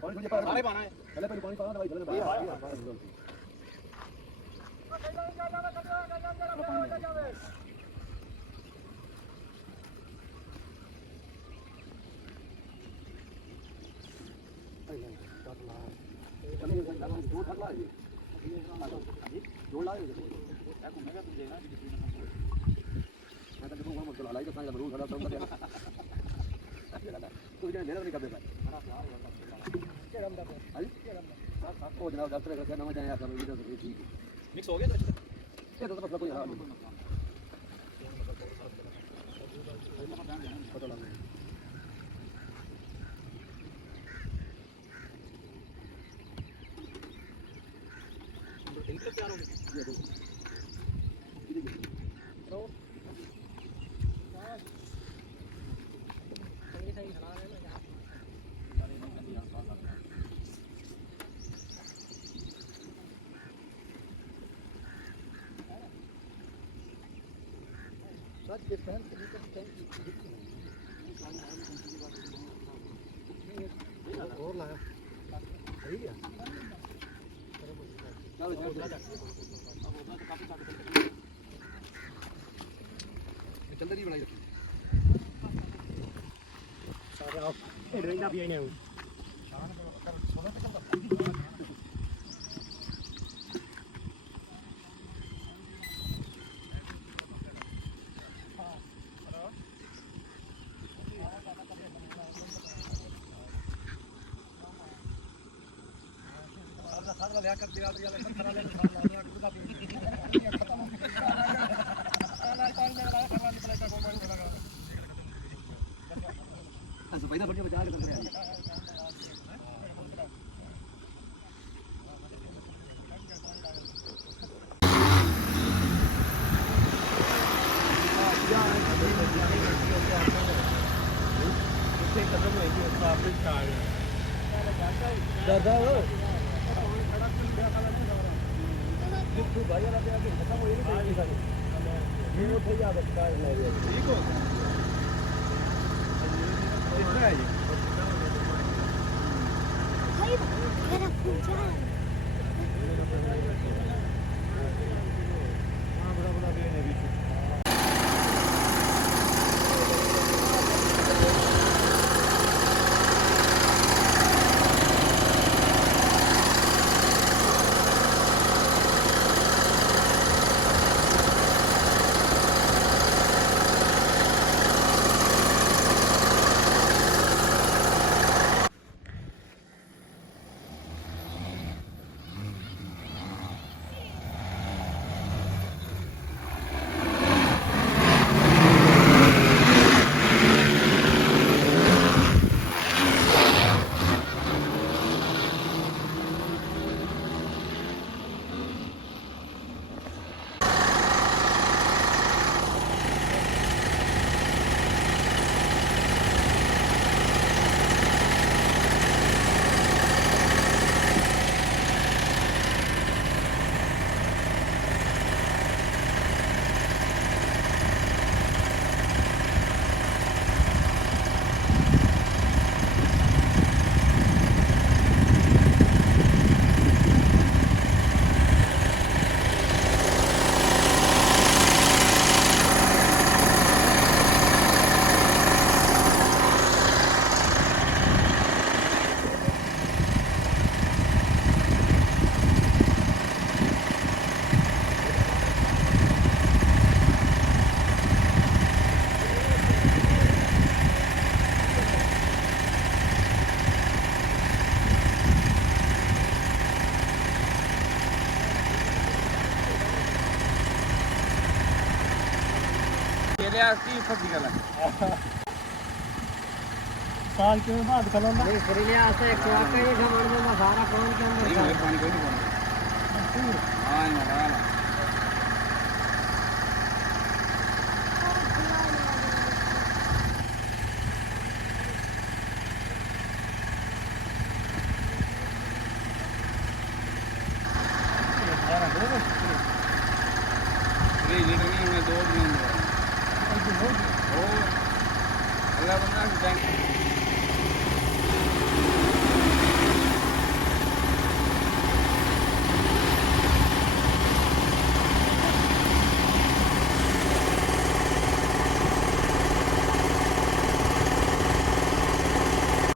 ਸਾਰੇ ਪਾਣਾ ਹੈ ਪਹਿਲੇ ਪਾਣੀ ਪਾਣਾ ਦਵਾਈ ਥੱਲੇ ਪਾ मिक्स हो गया ये तो मतलब कोई हाल नहीं पता लग गया इनका तैयार हो गया रो सही सही हला रहे हैं सारे नहीं कर दिया सच के फैन से निकल टैंक और लाया सही है चलो चलो अब होगा तो काफी सारे चल रही बनाई रखी सारे आप रेंज भी आने हो शान कर सोना तक का सारा लिया कर दिया वाले खतरा ले खा खुदा भी खत्म हो गया अल्लाह पानी में लगा खरवा निकला का गोबर लगा ऐसा पैदा बढ़िया बचा के कर रहे हैं इससे कदम है कि ट्रैफिक का दादा हो तू भाई वाला पे आके खत्म हो ये नहीं सारी ये उठ जा बच्चा ले रही है ठीक हो कितना है ये भाई मेरा पूछा हां बड़ा बड़ा बेन है बीच की फटी गला साल के बाद खला नहीं फरिलिया से एक वाकई जमाने में सारा कौन के अंदर पानी कोई नहीं पानी हां ना